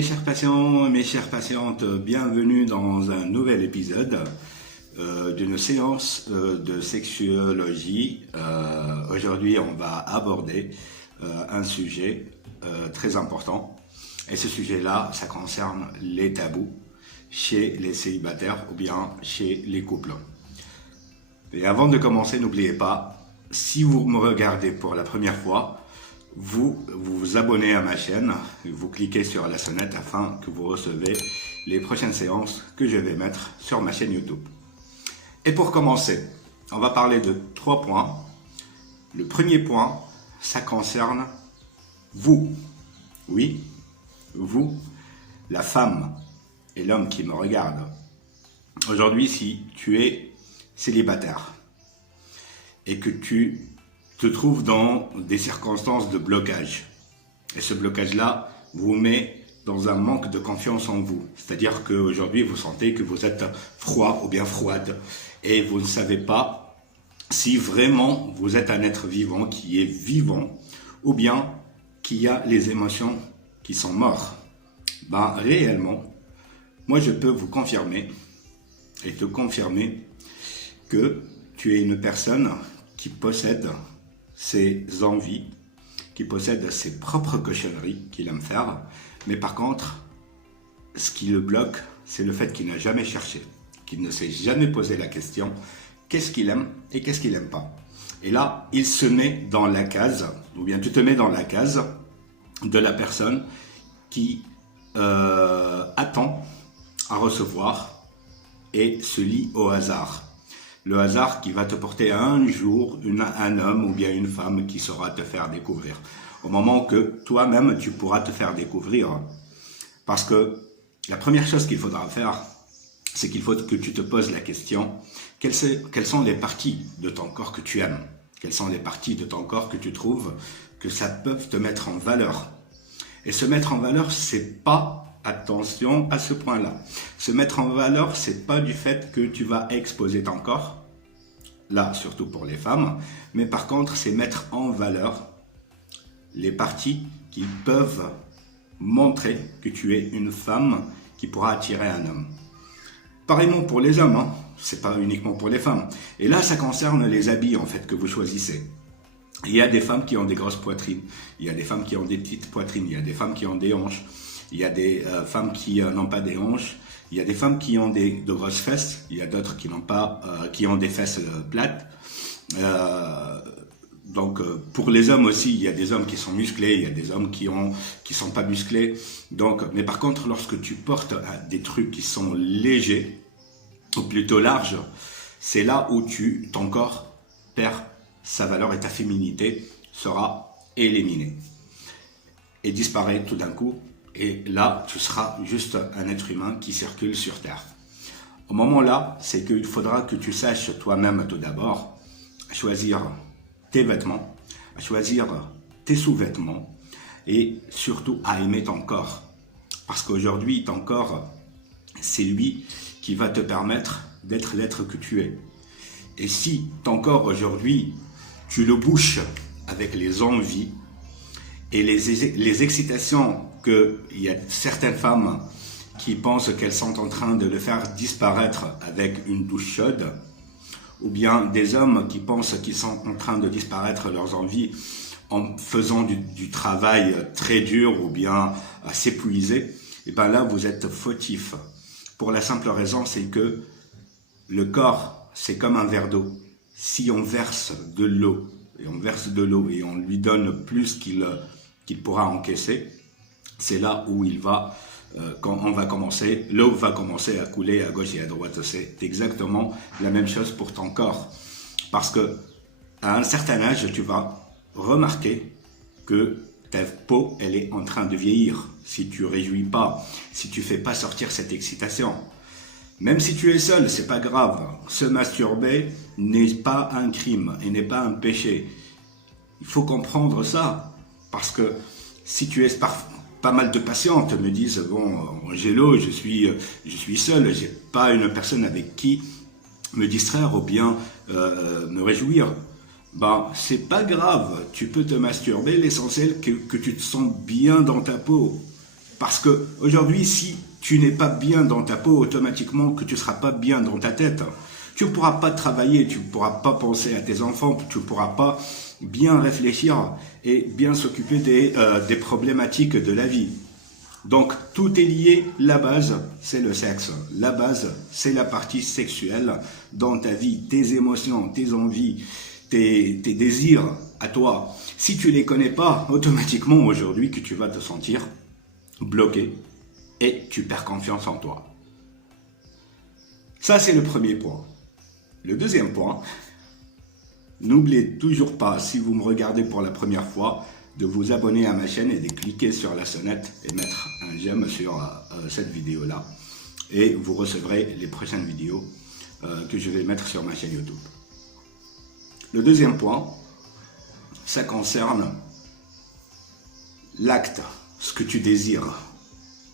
Mes chers patients, mes chères patientes, bienvenue dans un nouvel épisode d'une séance de sexologie. Aujourd'hui, on va aborder un sujet très important. Et ce sujet-là, ça concerne les tabous chez les célibataires ou bien chez les couples. Et avant de commencer, n'oubliez pas, si vous me regardez pour la première fois, vous vous abonnez à ma chaîne, vous cliquez sur la sonnette afin que vous recevez les prochaines séances que je vais mettre sur ma chaîne YouTube. Et pour commencer, on va parler de 3 points. Le premier point, ça concerne vous. Oui, vous, la femme et l'homme qui me regarde. Aujourd'hui, si tu es célibataire et que tu te trouves dans des circonstances de blocage, et ce blocage-là vous met dans un manque de confiance en vous, c'est-à-dire qu'aujourd'hui vous sentez que vous êtes froid ou bien froide et vous ne savez pas si vraiment vous êtes un être vivant qui est vivant ou bien qui a les émotions qui sont mortes. Ben réellement, moi je peux vous confirmer et te confirmer que tu es une personne qui possède ses envies, qui possède ses propres cochonneries qu'il aime faire, mais par contre, ce qui le bloque, c'est le fait qu'il n'a jamais cherché, qu'il ne s'est jamais posé la question, qu'est-ce qu'il aime et qu'est-ce qu'il n'aime pas. Et là, il se met dans la case, ou bien tu te mets dans la case de la personne qui attend à recevoir et se lie au hasard. Le hasard qui va te porter un jour un homme ou bien une femme qui saura te faire découvrir. Au moment que toi-même, tu pourras te faire découvrir. Parce que la première chose qu'il faudra faire, c'est qu'il faut que tu te poses la question, quelles sont les parties de ton corps que tu aimes? Quelles sont les parties de ton corps que tu trouves que ça peut te mettre en valeur? Et se mettre en valeur, c'est pas, attention à ce point-là. Se mettre en valeur, c'est pas du fait que tu vas exposer ton corps, là surtout pour les femmes, mais par contre c'est mettre en valeur les parties qui peuvent montrer que tu es une femme qui pourra attirer un homme. Pareillement pour les hommes, hein, c'est pas uniquement pour les femmes. Et là ça concerne les habits en fait que vous choisissez. Il y a des femmes qui ont des grosses poitrines, il y a des femmes qui ont des petites poitrines, il y a des femmes qui ont des hanches. Il y a des femmes qui n'ont pas des hanches, il y a des femmes qui ont de grosses fesses, il y a d'autres qui n'ont pas, qui ont des fesses plates. Donc pour les hommes aussi, il y a des hommes qui sont musclés, il y a des hommes qui sont pas musclés. Donc, mais par contre, lorsque tu portes des trucs qui sont légers ou plutôt larges, c'est là où ton corps perd sa valeur et ta féminité sera éliminée et disparaît tout d'un coup. Et là, tu seras juste un être humain qui circule sur Terre. Au moment là, c'est qu'il faudra que tu saches toi-même tout d'abord choisir tes vêtements, choisir tes sous-vêtements et surtout à aimer ton corps. Parce qu'aujourd'hui, ton corps, c'est lui qui va te permettre d'être l'être que tu es. Et si ton corps aujourd'hui, tu le bouches avec les envies et les excitations qu'il y a certaines femmes qui pensent qu'elles sont en train de le faire disparaître avec une douche chaude, ou bien des hommes qui pensent qu'ils sont en train de disparaître leurs envies en faisant du travail très dur ou bien à s'épuiser, et bien là vous êtes fautif. Pour la simple raison, c'est que le corps, c'est comme un verre d'eau. Si on verse de l'eau, et on lui donne plus qu'il pourra encaisser, c'est là où l'eau va commencer à couler à gauche et à droite. C'est exactement la même chose pour ton corps. Parce que à un certain âge, tu vas remarquer que ta peau, elle est en train de vieillir. Si tu ne réjouis pas, si tu ne fais pas sortir cette excitation. Même si tu es seul, c'est pas grave. Se masturber n'est pas un crime et n'est pas un péché. Il faut comprendre ça. Parce que si tu es pas mal de patientes me disent bon Angelo, je suis seul, j'ai pas une personne avec qui me distraire ou bien me réjouir. Ben c'est pas grave, tu peux te masturber, l'essentiel que tu te sens bien dans ta peau. Parce que aujourd'hui, si tu n'es pas bien dans ta peau, automatiquement que tu ne seras pas bien dans ta tête. Tu ne pourras pas travailler, tu ne pourras pas penser à tes enfants, tu ne pourras pas bien réfléchir et bien s'occuper des problématiques de la vie. Donc, tout est lié. La base, c'est le sexe. La base, c'est la partie sexuelle dans ta vie, tes émotions, tes envies, tes désirs à toi. Si tu les connais pas, automatiquement, aujourd'hui, que tu vas te sentir bloqué et tu perds confiance en toi. Ça, c'est le premier point. Le deuxième point, n'oubliez toujours pas, si vous me regardez pour la première fois, de vous abonner à ma chaîne et de cliquer sur la sonnette et mettre un j'aime sur cette vidéo-là. Et vous recevrez les prochaines vidéos que je vais mettre sur ma chaîne YouTube. Le deuxième point, ça concerne l'acte, ce que tu désires.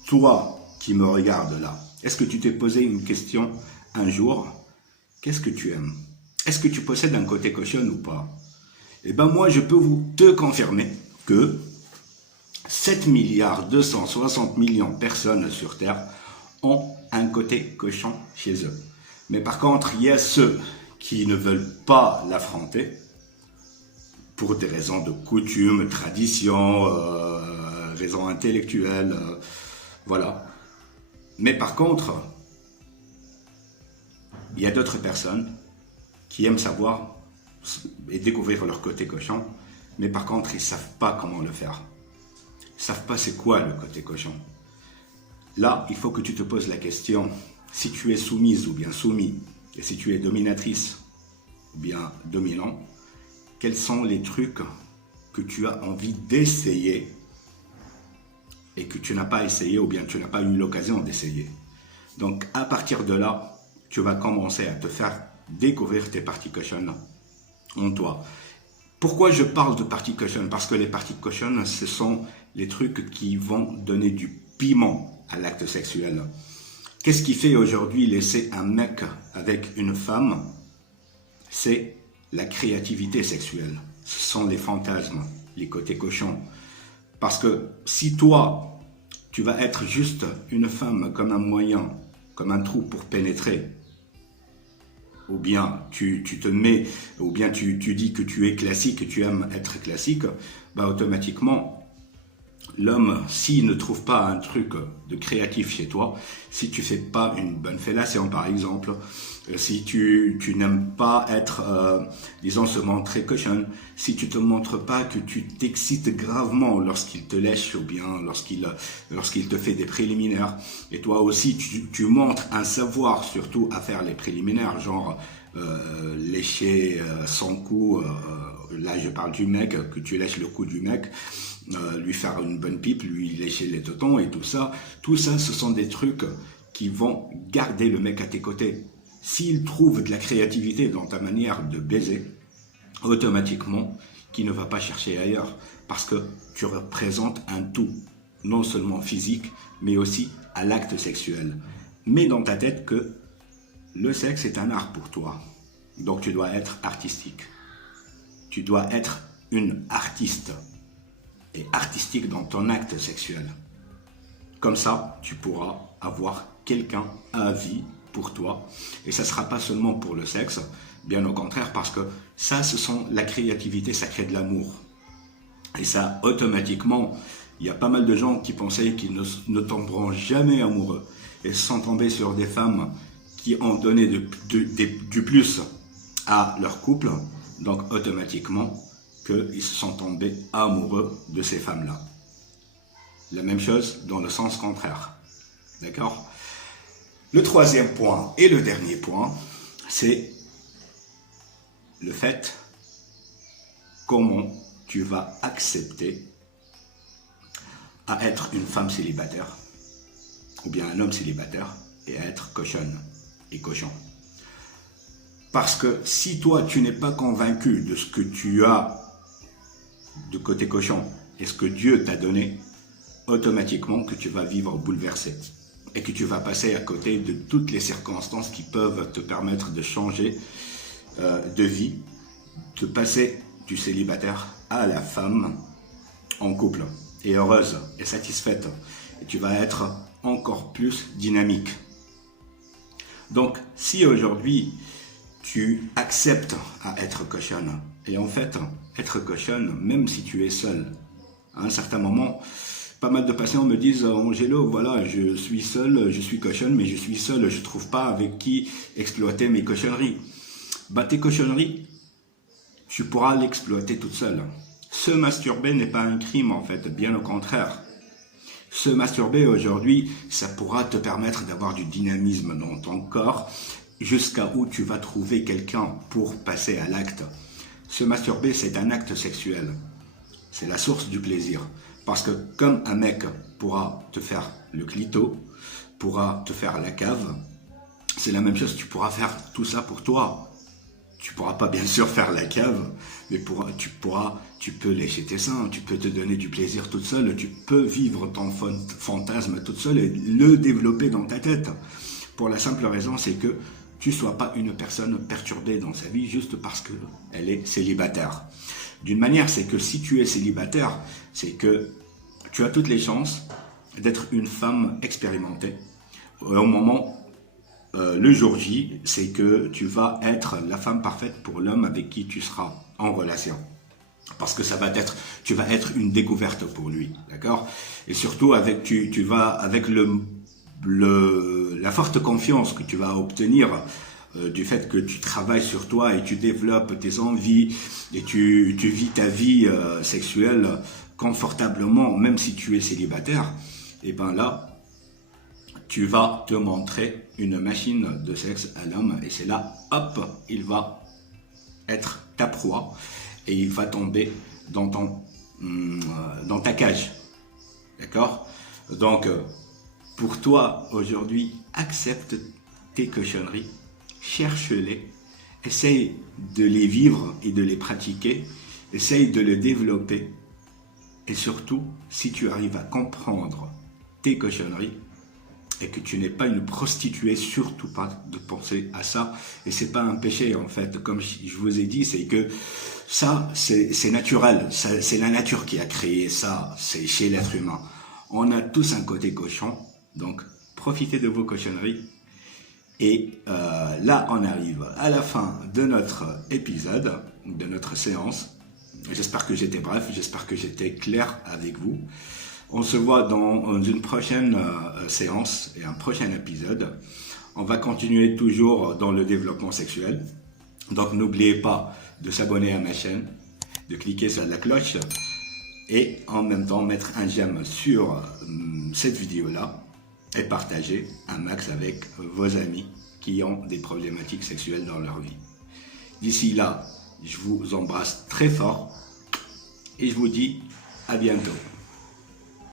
Toi qui me regardes là, est-ce que tu t'es posé une question un jour? Qu'est-ce que tu aimes? Est-ce que tu possèdes un côté cochon ou pas? Eh bien moi, je peux te confirmer que 7,260 milliards de personnes sur Terre ont un côté cochon chez eux. Mais par contre, il y a ceux qui ne veulent pas l'affronter pour des raisons de coutume, tradition, raisons intellectuelles, voilà. Mais par contre, il y a d'autres personnes qui aiment savoir et découvrir leur côté cochon, mais par contre, ils ne savent pas comment le faire. Ils ne savent pas c'est quoi le côté cochon. Là, il faut que tu te poses la question, si tu es soumise ou bien soumis, et si tu es dominatrice ou bien dominant, quels sont les trucs que tu as envie d'essayer et que tu n'as pas essayé ou bien tu n'as pas eu l'occasion d'essayer. Donc, à partir de là, tu vas commencer à te faire découvrir tes parties cochonnes en toi. Pourquoi je parle de parties cochonnes? Parce que les parties cochonnes, ce sont les trucs qui vont donner du piment à l'acte sexuel. Qu'est-ce qui fait aujourd'hui laisser un mec avec une femme? C'est la créativité sexuelle. Ce sont les fantasmes, les côtés cochons. Parce que si toi, tu vas être juste une femme comme un moyen, comme un trou pour pénétrer, ou bien tu te mets, ou bien tu dis que tu es classique, que tu aimes être classique, bah automatiquement, l'homme, s'il ne trouve pas un truc de créatif chez toi, si tu fais pas une bonne fellation par exemple, si tu n'aimes pas être, disons, se montrer cochon, si tu te montres pas que tu t'excites gravement lorsqu'il te lèche ou bien lorsqu'il te fait des préliminaires, et toi aussi tu montres un savoir surtout à faire les préliminaires, genre lécher son cou, là je parle du mec, que tu lèches le cou du mec, lui faire une bonne pipe, lui lécher les tétons et tout ça, ce sont des trucs qui vont garder le mec à tes côtés. S'il trouve de la créativité dans ta manière de baiser, automatiquement, qu'il ne va pas chercher ailleurs, parce que tu représentes un tout, non seulement physique, mais aussi à l'acte sexuel. Mets dans ta tête que le sexe est un art pour toi, donc tu dois être artistique. Tu dois être une artiste, et artistique dans ton acte sexuel. Comme ça, tu pourras avoir quelqu'un à vie pour toi. Et ça ne sera pas seulement pour le sexe, bien au contraire, parce que ça, ce sont la créativité, ça crée de l'amour. Et ça, automatiquement, il y a pas mal de gens qui pensaient qu'ils ne tomberont jamais amoureux. Et sont tombés sur des femmes qui ont donné du plus à leur couple. Donc, automatiquement, qu'ils se sont tombés amoureux de ces femmes-là. La même chose dans le sens contraire. D'accord? Le troisième point et le dernier point, c'est le fait comment tu vas accepter à être une femme célibataire ou bien un homme célibataire et à être cochonne et cochon. Parce que si toi tu n'es pas convaincu de ce que tu as de côté cochon et ce que Dieu t'a donné, automatiquement que tu vas vivre bouleversé et que tu vas passer à côté de toutes les circonstances qui peuvent te permettre de changer de vie, de passer du célibataire à la femme en couple et heureuse et satisfaite. et tu vas être encore plus dynamique. Donc, si aujourd'hui, tu acceptes à être cochonne, et en fait, être cochonne, même si tu es seul, à un certain moment, pas mal de patients me disent « Angelo, voilà, je suis seul, je suis cochonne, mais je suis seul, je ne trouve pas avec qui exploiter mes cochonneries. » Bah, tes cochonneries, tu pourras l'exploiter toute seule. Se masturber n'est pas un crime en fait, bien au contraire. Se masturber aujourd'hui, ça pourra te permettre d'avoir du dynamisme dans ton corps jusqu'à où tu vas trouver quelqu'un pour passer à l'acte. Se masturber, c'est un acte sexuel. C'est la source du plaisir. Parce que comme un mec pourra te faire le clito, pourra te faire la cave, c'est la même chose, tu pourras faire tout ça pour toi. Tu pourras pas bien sûr faire la cave, mais tu peux lécher tes seins, tu peux te donner du plaisir toute seule, tu peux vivre ton fantasme toute seule et le développer dans ta tête. Pour la simple raison, c'est que tu sois pas une personne perturbée dans sa vie juste parce qu'elle est célibataire. D'une manière, c'est que si tu es célibataire, c'est que tu as toutes les chances d'être une femme expérimentée. Au moment le jour J, c'est que tu vas être la femme parfaite pour l'homme avec qui tu seras en relation. Parce que tu vas être une découverte pour lui, d'accord? Et surtout tu vas avec la forte confiance que tu vas obtenir du fait que tu travailles sur toi et tu développes tes envies et tu vis ta vie sexuelle confortablement, même si tu es célibataire. Et ben là, tu vas te montrer une machine de sexe à l'homme et c'est là, hop, il va être ta proie et il va tomber dans ta cage. D'accord? Donc, pour toi, aujourd'hui, accepte tes cochonneries, cherche-les, essaye de les vivre et de les pratiquer, essaye de les développer et surtout, si tu arrives à comprendre tes cochonneries, et que tu n'es pas une prostituée, surtout pas de penser à ça. Et c'est pas un péché en fait, comme je vous ai dit, c'est que ça, c'est naturel, c'est la nature qui a créé ça, c'est chez l'être humain. On a tous un côté cochon, donc profitez de vos cochonneries. Et là, on arrive à la fin de notre épisode, de notre séance. J'espère que j'étais bref, j'espère que j'étais clair avec vous. On se voit dans une prochaine séance et un prochain épisode. On va continuer toujours dans le développement sexuel. Donc n'oubliez pas de s'abonner à ma chaîne, de cliquer sur la cloche et en même temps mettre un j'aime sur cette vidéo-là et partager un max avec vos amis qui ont des problématiques sexuelles dans leur vie. D'ici là, je vous embrasse très fort et je vous dis à bientôt.